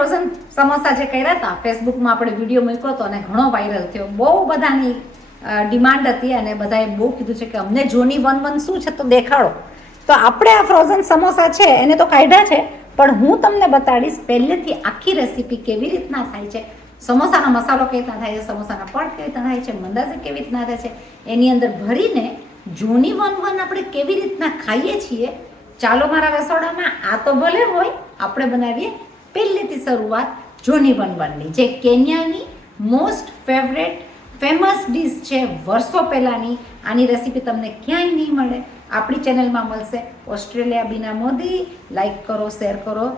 Frozen samosa જે કર્યા હતા ફેસબુકમાં આપણે વિડીયો મૂક્યો હતો અને ઘણો વાયરલ થયો. બહુ બધાની ડિમાન્ડ હતી અને બધાએ બહુ કીધું છે કે અમને જોની 1-1 શું છે તો દેખાડો. તો આપણે આ ફ્રોઝન સમોસા છે એને તો કાઢ્યા છે, પણ હું તમને બતાડીશ પહેલેથી આખી રેસીપી કેવી રીતના થાય છે, સમોસાનો મસાલો કેવી રીતના થાય છે, સમોસાના પડ કેવી રીતના થાય છે, મંદાજી કેવી રીતના થાય છે, એની અંદર ભરીને જોની 1-1 આપણે કેવી રીતના ખાઈએ છીએ. ચાલો મારા રસોડામાં. આ તો ભલે હોય, આપણે બનાવીએ પહેલેથી શરૂઆત જોની 1-1ની, જે કેન્યાની મોસ્ટ ફેમસ ડીશ છે વર્ષો પહેલાંની. આની રેસીપી તમને ક્યાંય નહીં મળે, આપણી ચેનલમાં મળશે. ઓસ્ટ્રેલિયા બીના મોદી. લાઈક કરો, શેર કરો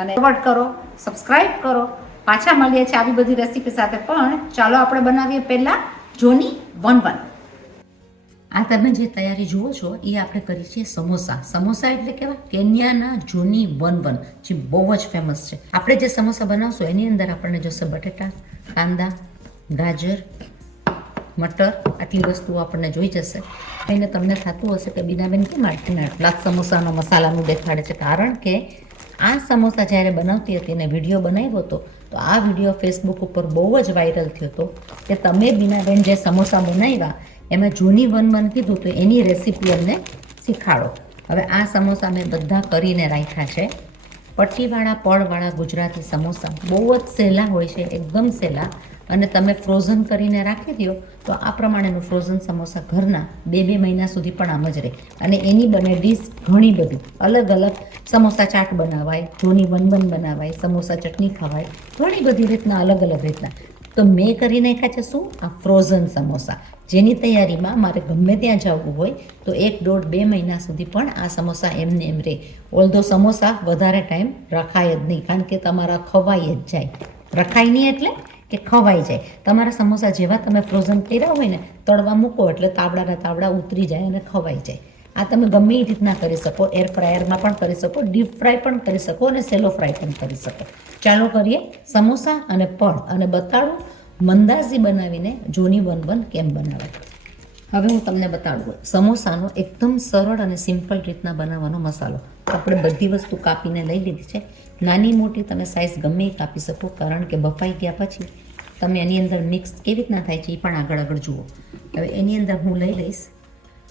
અને ફોરવર્ડ કરો, સબસ્ક્રાઈબ કરો. પાછા મળીએ છીએ આવી બધી રેસીપી સાથે. પણ ચાલો આપણે બનાવીએ પહેલાં જોની 1-1. આ તમે જે તૈયારી જુઓ છો એ આપણે કરી છે સમોસા. સમોસા એટલે કેવા? કેન્યાના જોની 1-1, જે બહુ જ ફેમસ છે. આપણે જે સમોસા બનાવશું એની અંદર આપણને જોશે બટેટા, કાંદા, ગાજર, મટર, આટલી વસ્તુઓ આપણને જોઈ જશે. એને તમને થતું હશે કે બીનાબેન કેમ આટલા સમોસાનો મસાલાનું દેખાડે છે? કારણ કે આ સમોસા જ્યારે બનાવતી હતી અને વિડીયો બનાવ્યો હતો, તો આ વિડીયો ફેસબુક ઉપર બહુ જ વાયરલ થયો હતો કે તમે બીનાબેન જે સમોસા બનાવ્યા એમાં જોની 1-1 કીધું તો એની રેસીપી અમને શીખાડો. હવે આ સમોસા મેં બધા કરીને રાખ્યા છે. પટ્ટીવાળા પડવાળા ગુજરાતી સમોસા બહુ જ સહેલા હોય છે, એકદમ સહેલા. અને તમે ફ્રોઝન કરીને રાખી દો તો આ પ્રમાણેનું ફ્રોઝન સમોસા ઘરના 2-2 મહિના સુધી પણ આમ જ રહે. અને એની બને ડીશ ઘણી બધી અલગ અલગ. સમોસા ચાટ બનાવાય, જોની 1-1 બનાવાય, સમોસા ચટણી ખવાય, ઘણી બધી રીતના અલગ અલગ રીતના. તો મેં કરી નાખ્યા છે શું? આ ફ્રોઝન સમોસા, જેની તૈયારીમાં મારે ગમે ત્યાં જવું હોય તો 1-1.5-2 મહિના સુધી પણ આ સમોસા એમને એમ રહે. ઓલ્ધો સમોસા વધારે ટાઈમ રખાય જ નહીં, કારણ કે તમારા ખવાઈ જ જાય. રખાય નહીં એટલે કે ખવાઈ જાય. તમારા સમોસા જેવા તમે ફ્રોઝન કર્યા હોય ને, તળવા મૂકો એટલે તાવડાના તાવડા ઉતરી જાય અને ખવાઈ જાય. આ તમે ગમે એ રીતના કરી શકો. એર ફ્રાયરમાં પણ કરી શકો, ડીપ ફ્રાય પણ કરી શકો અને સેલો ફ્રાય પણ કરી શકો. ચાલો કરીએ સમોસા અને પડ, અને બતાડું મંદાજી બનાવીને જોની 1-1 કેમ બનાવે. હવે હું તમને બતાડું સમોસાનો એકદમ સરળ અને સિમ્પલ રીતના બનાવવાનો મસાલો. આપણે બધી વસ્તુ કાપીને લઈ લીધી છે. નાની મોટી તમે સાઇઝ ગમે એ કાપી શકો, કારણ કે બફાઈ ગયા પછી તમે એની અંદર મિક્સ કેવી રીતના થાય છે એ પણ આગળ જુઓ. હવે એની અંદર હું લઈ લઈશ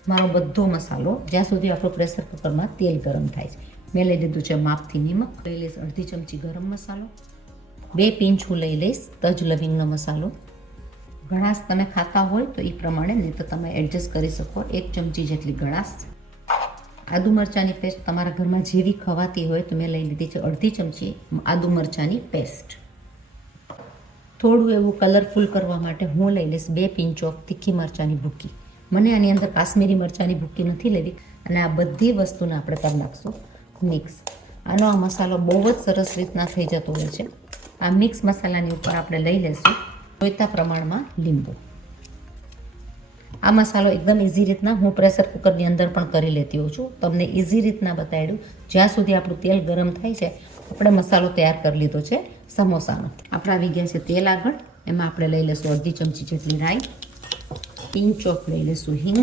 મારો બધો મસાલો, જ્યાં સુધી આપણો પ્રેશર કુકરમાં તેલ ગરમ થાય છે. મેં લઈ લીધું છે માપથી નિમક, લઈ લઈશ અડધી ચમચી ગરમ મસાલો, 2 પિંચ હું લઈ લઈશ તજ લવિંગનો મસાલો. ગળાશ તમે ખાતા હોય તો એ પ્રમાણે, નહીં તો તમે એડજસ્ટ કરી શકો. 1 ચમચી જેટલી ગળાશ. આદુ મરચાંની પેસ્ટ તમારા ઘરમાં જેવી ખવાતી હોય તો મેં લઈ લીધી છે અડધી ચમચી આદુ મરચાંની પેસ્ટ. થોડું એવું કલરફુલ કરવા માટે હું લઈ લઈશ 2 પિંચ ઓફ તીખી મરચાંની ભૂકી. મને આની અંદર કાશ્મીરી મરચાંની ભૂકી નથી લેવી. અને આ બધી વસ્તુને આપણે કરી નાખશું મિક્સ. આનો આ મસાલો બહુ જ સરસ રીતના થઈ જતો હોય છે. આ મિક્સ મસાલાની ઉપર આપણે લઈ લઈશું જોઈતા પ્રમાણમાં લીંબુ. આ મસાલો એકદમ ઇઝી રીતના હું પ્રેશર કુકરની અંદર પણ કરી લેતી હોઉં છું. તમને ઇઝી રીતના બતાવ્યું. જ્યાં સુધી આપણું તેલ ગરમ થાય છે, આપણે મસાલો તૈયાર કરી લીધો છે સમોસાનો. આપણે આવી ગયા છે તેલ આગળ. એમાં આપણે લઈ લઈશું અડધી ચમચી જેટલી રાઈ, પિંચ ઓફ લઈ લઈશું હિંગ,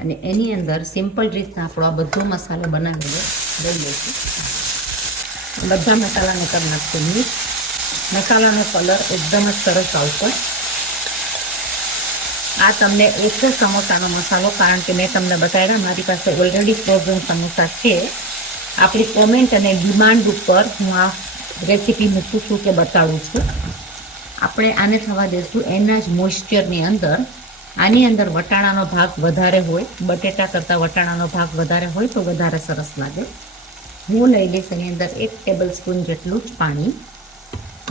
અને એની અંદર સિમ્પલ રીતના આપણો આ બધો મસાલો બનાવેલો લઈ લઈશું. બધા મસાલાને કરી નાખશું મિક્સ. મસાલાનો કલર એકદમ જ સરસ આવશે. આ તમને એક જ સમોસાનો મસાલો, કારણ કે મેં તમને બતાવ્યા મારી પાસે ઓલરેડી ફ્રોઝન સમોસા છે. આપણી કોમેન્ટ અને ડિમાન્ડ ઉપર હું આ રેસીપી મૂકું છું કે બતાડું છું. આપણે આને થવા દઈશું એના જ મોઇશ્ચરની અંદર. આની અંદર વટાણાનો ભાગ વધારે હોય, બટેટા કરતાં વટાણાનો ભાગ વધારે હોય તો વધારે સરસ લાગે. હું લઈ લઈશ એની અંદર 1 ટેબલ સ્પૂન જેટલું જ પાણી.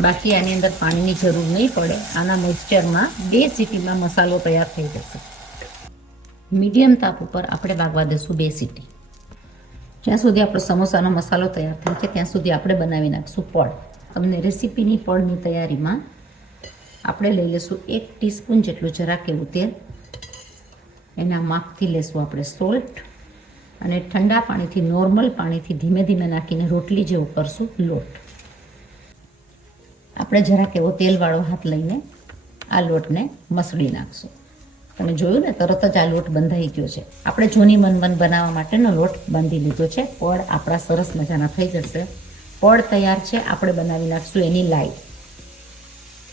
બાકી આની અંદર પાણીની જરૂર નહીં પડે. આના મોઇશ્ચરમાં 2 સીટીમાં મસાલો તૈયાર થઈ જશે. મીડિયમ તાપ ઉપર આપણે વાગવા દઈશું 2 સીટી. જ્યાં સુધી આપણો સમોસાનો મસાલો તૈયાર થાય છે ત્યાં સુધી આપણે બનાવી નાખીશું પડ. તમને રેસીપીની પડની તૈયારીમાં આપણે લઈ લઈશું 1 ટીસ્પૂન જેટલું જરાક એવું તેલ. એના માપથી લેશું આપણે સોલ્ટ, અને ઠંડા પાણીથી, નોર્મલ પાણીથી ધીમે ધીમે નાખીને રોટલી જેવો કરશું લોટ. આપણે જરાક એવો તેલવાળો હાથ લઈને આ લોટને મસળી નાખશું. તમે જોયું ને, તરત જ આ લોટ બંધાઈ ગયો છે. આપણે જોની 1-1 બનાવવા માટેનો લોટ બાંધી લીધો છે. પડ આપણા સરસ મજાના થઈ જશે. પડ તૈયાર છે. આપણે બનાવી નાખશું એની લાઈ.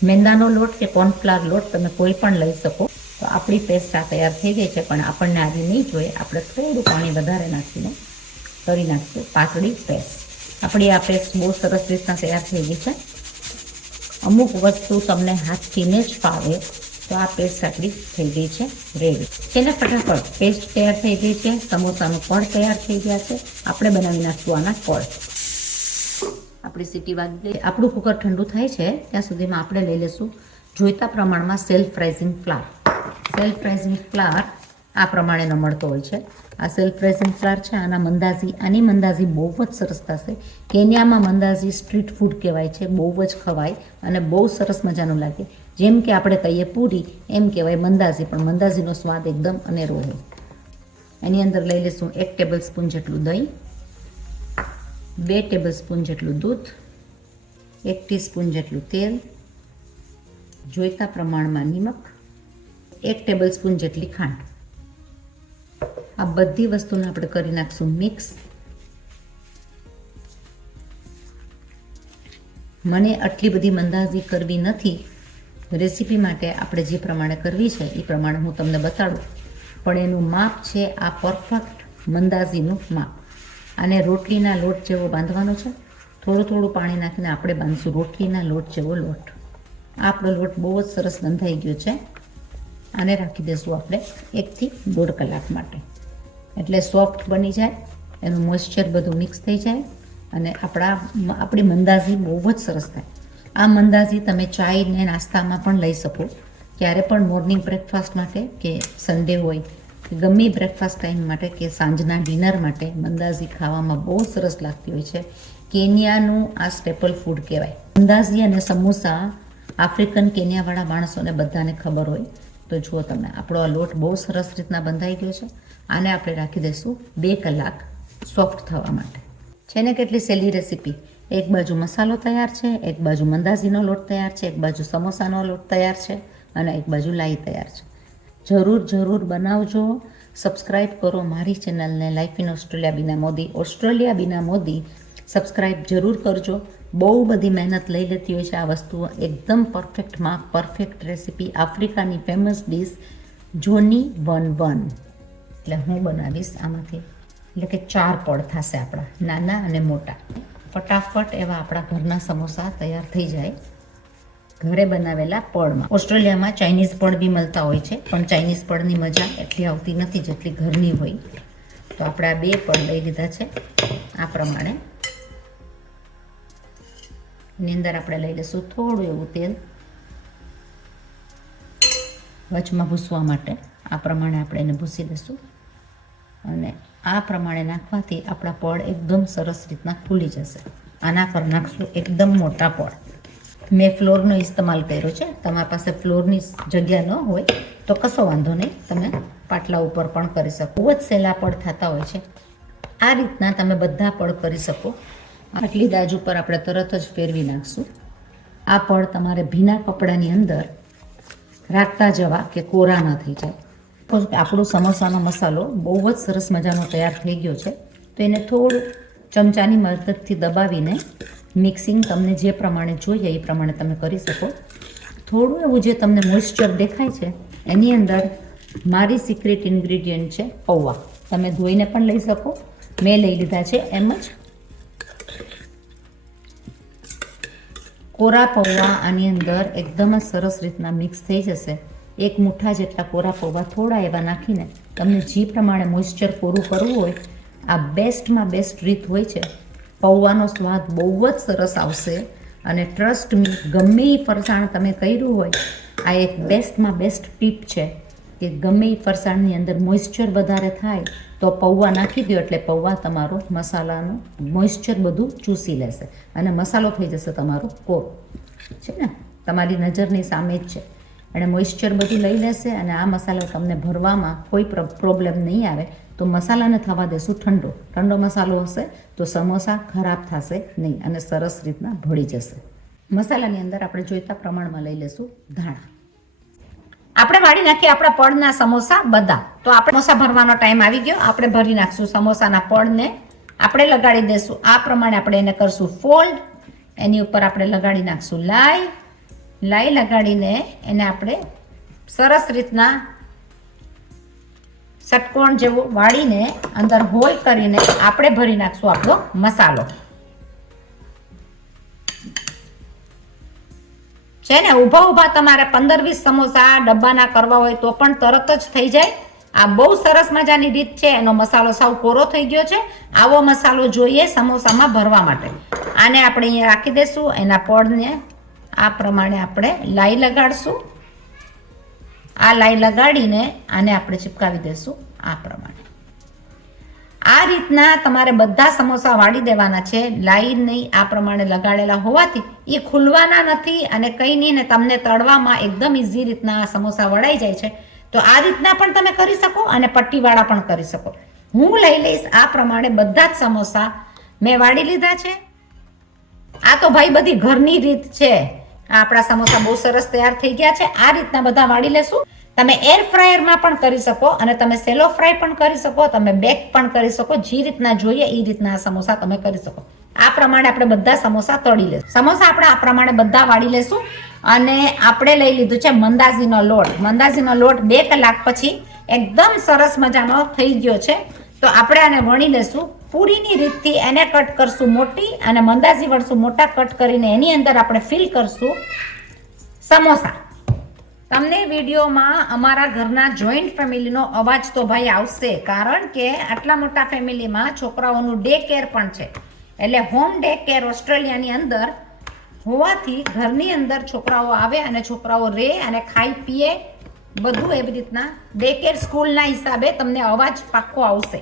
મેંદાનો લોટ કે કોર્નફ્લાવર લોટ તમે કોઈ પણ લઈ શકો. તો આપણી પેસ્ટ આ તૈયાર થઈ ગઈ છે, પણ આપણને આવી નહીં જોઈએ. આપણે થોડું પાણી વધારે નાખીને કરી નાખીશું પાતળી પેસ્ટ. આપણી આ પેસ્ટ બહુ સરસ રીતના તૈયાર થઈ ગઈ છે. અમુક વસ્તુ તમને હાથથીને જ ફાવે તો આ પેસ્ટ આપણી થઈ ગઈ છે રેડી. તેને ફટાફટ પેસ્ટ તૈયાર થઈ ગઈ છે. સમોસાનું પડ તૈયાર થઈ ગયા છે. આપણે બનાવી નાખશું આના પડ. આપણી સીટી વાગી ગઈ. આપણું કુકર ઠંડુ થાય છે ત્યાં સુધીમાં આપણે લઈ લઈશું જોઈતા પ્રમાણમાં self rising flower. Self rising flower આ પ્રમાણેનો મળતો હોય છે. આ સેલ્ફ રાઇઝિંગ ફ્લાવર છે. આની મંદાઝી બહુ જ સરસ થશે. કેન્યામાં મંદાઝી સ્ટ્રીટ ફૂડ કહેવાય છે. બહુ જ ખવાય અને બહુ સરસ મજાનું લાગે. જેમ કે આપણે કહીએ પૂરી, એમ કહેવાય મંદાઝી, પણ મંદાઝીનો સ્વાદ એકદમ અનેરો હોય. એની અંદર લઈ લઈશું 1 ટેબલ સ્પૂન જેટલું દહીં, 2 ટેબલ સ્પૂન જેટલું દૂધ, 1 ટીસ્પૂન જેટલું તેલ, જોઈતા પ્રમાણમાં નિમક, 1 ટેબલ સ્પૂન જેટલી ખાંડ. આ બધી વસ્તુને આપણે કરી નાખશું મિક્સ. મને આટલી બધી મંદાઝી કરવી નથી. રેસીપી માટે આપણે જે પ્રમાણે કરવી છે એ પ્રમાણે હું તમને બતાડું, પણ એનું માપ છે આ પરફેક્ટ મંદાઝીનું માપ. આને રોટલીના લોટ જેવો બાંધવાનો છે. થોડું થોડું પાણી નાખીને આપણે બાંધીશું રોટલીના લોટ જેવો લોટ. આપણો લોટ બહુ જ સરસ બંધાઈ ગયો છે. આને રાખી દઈશું આપણે 1 થી 1.5 કલાક માટે, એટલે સોફ્ટ બની જાય, એનું મોઇશ્ચર બધું મિક્સ થઈ જાય અને આપણી મંદાઝી બહુ જ સરસ થાય. આ મંદાઝી તમે ચાય ને નાસ્તામાં પણ લઈ શકો. ક્યારે પણ મોર્નિંગ બ્રેકફાસ્ટ માટે કે સન્ડે હોય કે ગમે બ્રેકફાસ્ટ ટાઈમ માટે કે સાંજના ડિનર માટે મંદાઝી ખાવામાં બહુ સરસ લાગતી હોય છે. કેન્યાનું આ સ્ટેપલ ફૂડ કહેવાય. મંદાઝી અને સમોસા આફ્રિકન કેન્યાવાળા માણસોને બધાને ખબર હોય. તો જુઓ તમે, આપણો આ લોટ બહુ સરસ રીતના બંધાઈ ગયો છે. આને આપણે રાખી દઈશું 2 કલાક સોફ્ટ થવા માટે. છે ને કેટલી સહેલી રેસીપી. એક બાજુ મસાલો તૈયાર છે, એક બાજુ મંદાઝીનો લોટ તૈયાર છે, એક બાજુ સમોસાનો લોટ તૈયાર છે અને એક બાજુ લાઈ તૈયાર છે. જરૂર બનાવજો. સબસ્ક્રાઈબ કરો મારી ચેનલને life in Australia Bina Modi. Subscribe જરૂર કરજો. બહુ બધી મહેનત લઈ લેતી હોય છે આ વસ્તુઓ. એકદમ પરફેક્ટ માપ, પરફેક્ટ રેસીપી. આફ્રિકાની ફેમસ ડિશ જોની 1-1. એટલે હું બનાવીશ આમાંથી, એટલે કે 4 પડ થશે આપણા, નાના અને મોટા. ફટાફટ એવા આપણા ઘરના સમોસા તૈયાર થઈ જાય ઘરે બનાવેલા પડમાં. ઓસ્ટ્રેલિયામાં ચાઇનીઝ પડ બી મળતા હોય છે, પણ ચાઇનીઝ પડની મજા એટલી આવતી નથી જેટલી ઘરની હોય. તો આપણે આ 2 પડ લઈ લીધા છે આ પ્રમાણે. એની અંદર આપણે લઈ લઈશું થોડું એવું તેલ વચમાં ભૂસવા માટે. આ પ્રમાણે આપણે એને ભૂસી દઈશું અને આ પ્રમાણે નાખવાથી આપણા પડ એકદમ સરસ રીતના ફૂલી જશે. આના પર નાખશું એકદમ મોટા પડ. મેં ફ્લોરનો ઇસ્તેમાલ કર્યો છે. તમારી પાસે ફ્લોરની જગ્યા ન હોય તો કશો વાંધો નહીં, તમે પાટલા ઉપર પણ કરી શકો. બહુ જ સહેલા પડ થતા હોય છે. આ રીતના તમે બધા પડ કરી શકો. આટલી દાજ ઉપર આપણે તરત જ ફેરવી નાખશું. આ પડ તમારે ભીના કપડાની અંદર રાખતા જવા કે કોરા ન થઈ જાય. આપણો સમોસાનો મસાલો બહુ જ સરસ મજાનો તૈયાર થઈ ગયો છે. તો એને થોડું ચમચાની મદદથી દબાવીને મિક્સિંગ તમને જે પ્રમાણે જોઈએ એ પ્રમાણે તમે કરી શકો. થોડું એવું જે તમને મોઇશ્ચર દેખાય છે એની અંદર મારી સિક્રેટ ઇન્ગ્રીડિયન્ટ છે પૌવા. તમે ધોઈને પણ લઈ શકો. મેં લઈ લીધા છે એમ જ. કોરા પૌવા આની અંદર એકદમ જ સરસ રીતના મિક્સ થઈ જશે. 1 મુઠ્ઠા જેટલા કોરા પૌવા થોડા એવા નાખીને તમને જે પ્રમાણે મોઇશ્ચર પૂરું કરવું હોય, આ બેસ્ટમાં બેસ્ટ રીત હોય છે. પૌવાનો સ્વાદ બહુ જ સરસ આવશે અને ટ્રસ્ટ મી, ગમે એ ફરસાણ તમે કર્યું હોય, આ એક બેસ્ટમાં બેસ્ટ ટીપ છે કે ગમે એ ફરસાણની અંદર મોઇશ્ચર વધારે થાય તો પૌવા નાખી દો એટલે પૌવા તમારો મસાલાનું મોઇશ્ચર બધું ચૂસી લેશે અને મસાલો થઈ જશે તમારો કોરો. છે ને, તમારી નજરની સામે જ છે. અને મોઇશ્ચર બધું લઈ લેશે અને આ મસાલો તમને ભરવામાં કોઈ પ્રોબ્લેમ નહીં આવે. તો મસાલાને થવા દેશું ઠંડો. ઠંડો મસાલો હશે તો સમોસા ખરાબ થશે નહીં અને સરસ રીતના ભળી જશે. મસાલાની અંદર આપણે જોઈતા પ્રમાણમાં લઈ લેશું ધાણા. આપણે વાળી નાખીએ આપણા પડના સમોસા બધા. તો આપણે સમોસા ભરવાનો ટાઈમ આવી ગયો. આપણે ભરી નાખશું સમોસાના પડને આપણે લગાડી દઈશું. આ પ્રમાણે આપણે એને કરશું ફોલ્ડ. એની ઉપર આપણે લગાડી નાખશું લાઈ લગાડીને એને આપણે સરસ રીતના ષટકોણ જેવું વાળીને અંદર હોલ કરીને આપણે ભરી નાખશું આપણો મસાલો. છે ને ઊભા તમારે 15-20 સમોસા ડબ્બાના કરવા હોય તો પણ તરત જ થઈ જાય. આ બહુ સરસ મજાની રીત છે. એનો મસાલો સાવ કોરો થઈ ગયો છે. આવો મસાલો જોઈએ સમોસામાં ભરવા માટે. આને આપણે અહીંયા રાખી દઈશું. એના પડને આ પ્રમાણે આપણે લાઈ લગાડશું. આ લાઈ લગાડીને આને આપણે ચિપકાવી દઈશું આ પ્રમાણે. આ રીતના તમારે બધા સમોસા વાળી દેવાના છે. લાઈ નહીં આ પ્રમાણે લગાડેલા હોવાથી એ ખુલવાના નથી અને કંઈ નહીં ને તમને તળવામાં એકદમ ઇઝી રીતના સમોસા વળાઈ જાય છે. તો આ રીતના પણ તમે કરી શકો અને પટ્ટીવાળા પણ કરી શકો. હું લઈ લઈશ આ પ્રમાણે બધા જ સમોસા મેં વાળી લીધા છે. આ તો ભાઈ બધી ઘરની રીત છે. આપણા સમોસા બહુ સરસ તૈયાર થઈ ગયા છે. આ રીતના બધા વાળી લેશું. તમે એર ફ્રાયરમાં પણ કરી શકો અને તમે સેલો ફ્રાય પણ કરી શકો. તમે બેક પણ કરી શકો. જે રીતના જોઈએ એ રીતના આ સમોસા તમે કરી શકો. આ પ્રમાણે આપણે બધા સમોસા તળી લેશું. સમોસા આપણે આ પ્રમાણે બધા વાળી લેશું. અને આપણે લઈ લીધું છે મંદાજીનો લોટ. મંદાજીનો લોટ 2 કલાક પછી એકદમ સરસ મજાનો થઈ ગયો છે. તો આપણે આને વણી લેશું. પૂરીની રીતથી એને કટ કરશું મોટી અને મંદાજી વળશું મોટા કટ કરીને એની અંદર આપણે ફિલ કરશું સમોસા. તમને વિડીયોમાં અમારા ઘરના જોઈન્ટ ફેમિલીનો અવાજ તો ભાઈ આવશે, કારણ કે આટલા મોટા ફેમિલીમાં છોકરાઓનું ડે કેર પણ છે. એટલે હોમ ડે કેર ઓસ્ટ્રેલિયાની અંદર હોવાથી ઘરની અંદર છોકરાઓ આવે અને છોકરાઓ રહે અને ખાઈ પીએ બધું એવી રીતના ડે કેર સ્કૂલના હિસાબે તમને અવાજ પાક્કો આવશે.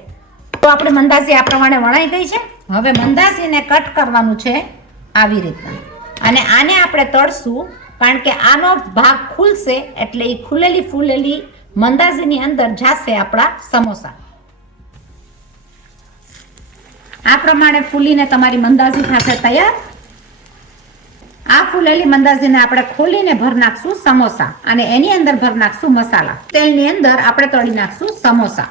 તો આપણે મંદાસી આ પ્રમાણે વણાઈ ગઈ છે. હવે મંદાસીને કટ કરવાનું છે આવી રીતના અને આને આપણે તળશું, કારણ કે આનો ભાગ ખુલશે એટલે એ ખુલેલી ફૂલેલી મંદાસીની અંદર જાશે આપણા સમોસા. આ પ્રમાણે ફૂલીને તમારી મંદાસી થશે તૈયાર. આ ફૂલેલી મંદાસીને આપણે ખોલીને ભર નાખશું સમોસા અને એની અંદર ભર નાખશું મસાલા. તેલની અંદર આપણે તળી નાખશું સમોસા.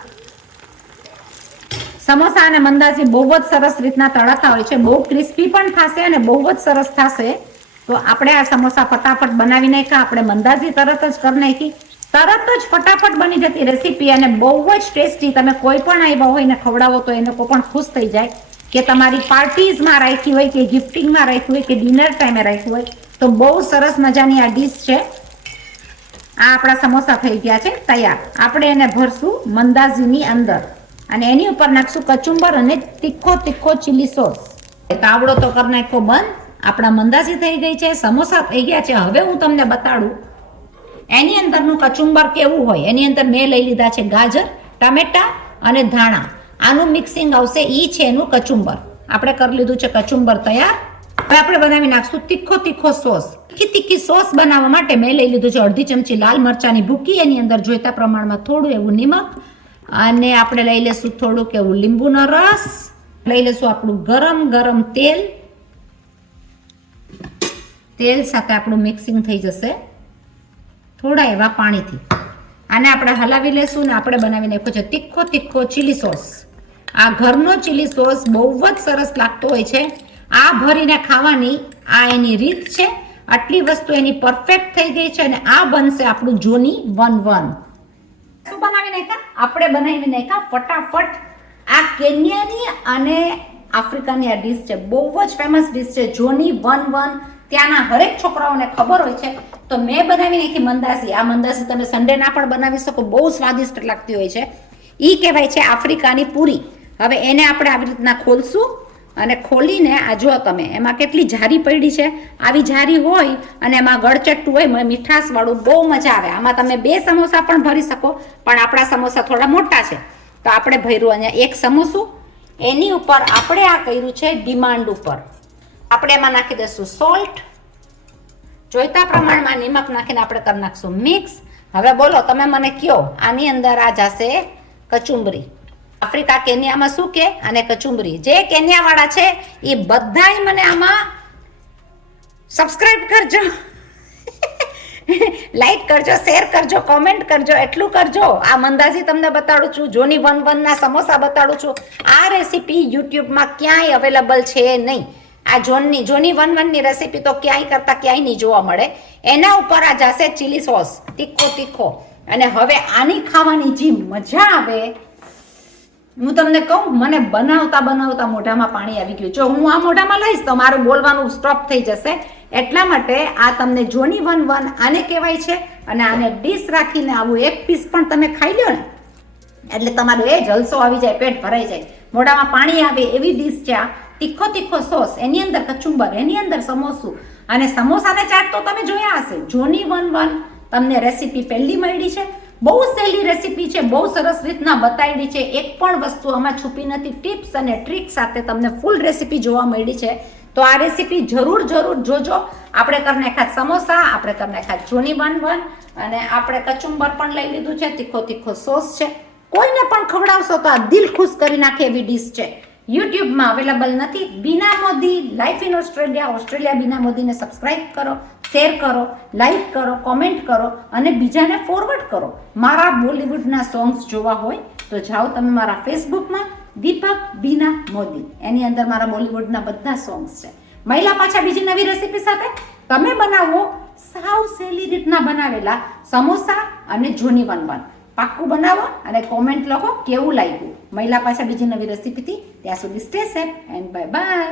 સમોસા અને મંદાસી બહુ જ સરસ રીતના તળાતા હોય છે. બહુ ક્રિસ્પી પણ થશે અને બહુ જ સરસ થશે. તો આપણે આ સમોસા ફટાફટ બનાવી નાખ્યા. આપણે મંદાસી તરત જ કરી નાખી. તરત જ ફટાફટ બની જતી રેસીપી અને બહુ જ ટેસ્ટી. તમે કોઈ પણ આવ્યા હોય ને ખવડાવો તો એને કોઈ પણ ખુશ થઈ જાય કે તમારી પાર્ટીઝમાં રાખી હોય કે ગિફ્ટિંગમાં રાખી હોય કે ડિનર ટાઈમે રાખી હોય તો બહુ સરસ મજાની આ ડીશ છે. આ આપણા સમોસા થઈ ગયા છે તૈયાર. આપણે એને ભરશું મંદાસીની અંદર અને એની ઉપર નાખશું કચુંબર અને તીખો ચીલી સોસ. તાવડો તો કરી નાખો બંધ. આપણા મંદાસી થઈ ગઈ છે, સમોસા થઈ ગયા છે. હવે હું તમને બતાડું એની અંદરનું કચુંબર કેવું હોય. એની અંદર મેં લઈ લીધા છે ગાજર, ટામેટા અને ધાણા. આનું મિક્સિંગ આવશે. ઈ છે એનું કચુંબર. આપણે કરી લીધું છે કચુંબર તૈયાર. હવે આપણે બનાવી નાખશું તીખો સોસ. તીખી સોસ બનાવવા માટે મેં લઈ લીધું છે અડધી ચમચી લાલ મરચાની ભૂકી. એની અંદર જોઈતા પ્રમાણમાં થોડું એવું નિમક અને આપણે લઈ લેશું થોડુંક એવું લીંબુનો રસ. લઈ લેશું આપણું ગરમ તેલ. તેલ સાથે આપણું મિક્સિંગ થઈ જશે થોડા એવા પાણીથી. આને આપણે હલાવી લેશું ને આપણે બનાવી નાખ્યો છે તીખો ચીલી સોસ. આ ઘરનો ચીલી સોસ બહુ જ સરસ લાગતો હોય છે. આ ભરીને ખાવાની આ એની રીત છે. આટલી વસ્તુ એની પરફેક્ટ થઈ ગઈ છે અને આ બનશે આપણું જોની 1-1. શું બનાવી નાખ્યા? આપણે બનાવી નાખ્યા ફટાફટ આ કેન્યાની અને આફ્રિકાની આ ડીશ છે. બહુ જ ફેમસ ડીશ છે જોની 1-1. ત્યાંના હરેક છોકરાઓને ખબર હોય છે. તો મેં બનાવી નાખી મંદાસી. આ મંદાસી તમે સન્ડેના પણ બનાવી શકો. બહુ સ્વાદિષ્ટ લાગતી હોય છે. એ કહેવાય છે આફ્રિકાની પૂરી. હવે એને આપણે આવી રીતના ખોલશું અને ખોલીને આ જો તમે એમાં કેટલી જારી પડી છે. આવી જારી હોય અને એમાં ગળચટ્ટું હોય મીઠાશવાળું બહુ મજા આવે. આમાં તમે 2 સમોસા પણ ભરી શકો, પણ આપણા સમોસા થોડા મોટા છે તો આપણે ભર્યું અહીંયા 1 સમોસું. એની ઉપર આપણે આ કર્યું છે ડિમાન્ડ ઉપર. આપણે એમાં નાખી દઈશું સોલ્ટ. જોઈતા પ્રમાણમાં નિમક નાખીને આપણે કરી નાખશું મિક્સ. હવે બોલો તમે મને કયો, આની અંદર આ જશે કચુંબરી. આફ્રિકા કેન્યામાં શું કે અને કચુંબરી. જે કેન્યાવાળા છે એ બધાય મને આમાં સબસ્ક્રાઇબ કરજો. લાઈક કરજો, શેર કરજો, કોમેન્ટ કરજો, એટલું કરજો. આ મંદાજી તમને બતાડું છું, જોની 1-1 ના સમોસા બતાડું છું. આ રેસીપી યુટ્યુબમાં ક્યાંય અવેલેબલ છે નહીં. આ જોની 1-1 ની રેસીપી તો ક્યાંય કરતા ક્યાંય નહીં જોવા મળે. એના ઉપર આ જશે ચીલી સોસ, તીખો. અને હવે આની ખાવાની જે મજા આવે, હું તમને કહું, મને બનાવતા મોઢામાં પાણી આવી ગયું. જો હું આ મોઢામાં લઈશ તો મારું બોલવાનું સ્ટોપ થઈ જશે. એટલા માટે આ તમને જોની 1-1 આને કહેવાય છે. અને આને ડીશ રાખીને આવું એક પીસ પણ તમે ખાઈ લો ને એટલે તમારો એ જલસો આવી જાય, પેટ ભરાઈ જાય, મોઢામાં પાણી આવે એવી ડીશ છે આ. તીખો સોસ, એની અંદર કચુંબર, એની અંદર સમોસું. અને સમોસાને ચાટ તો તમે જોયા હશે. જોની 1-1 તમને રેસીપી પહેલી મળી છે. બહુ સહેલી રેસીપી છે, બહુ સરસ રીતના બતાવી છે. એક પણ વસ્તુ આમાં છુપી નથી. ટિપ્સ અને ટ્રિક સાથે તમને ફૂલ રેસીપી જોવા મળી છે. તો આ રેસીપી જરૂર જોજો. આપણે કરી નાખ્યા સમોસા, આપણે કરી નાખ્યા જોની 1-1 અને આપણે કચુંબર પણ લઈ લીધું છે. તીખો સોસ છે. કોઈને પણ ખવડાવશો તો આ દિલ ખુશ કરી નાખે એવી ડીશ છે. યુટ્યુબમાં અવેલેબલ નથી. બીના મોદી લાઈફ ઇન ઓસ્ટ્રેલિયા બીના મોદીને સબસ્ક્રાઇબ કરો, શેર કરો, લાઈક કરો, કોમેન્ટ કરો અને બીજાને ફોરવર્ડ કરો. મારા બોલિવૂડના સોંગ્સ જોવા હોય તો જાઓ તમે મારા ફેસબુકમાં, દીપક બીના મોદી, એની અંદર મારા બોલિવૂડના બધા સોંગ્સ છે. મહિલા પાછા બીજી નવી રેસીપી સાથે તમે બનાવો સાવ સહેલી રીતના બનાવેલા સમોસા અને જોની 1-1. પાક્કું બનાવો અને કોમેન્ટ લખો કેવું લાગ્યું. મહિલા પાછા બીજી નવી રેસીપીથી. ત્યાં સુધી સ્ટે સેફ એન્ડ બાય.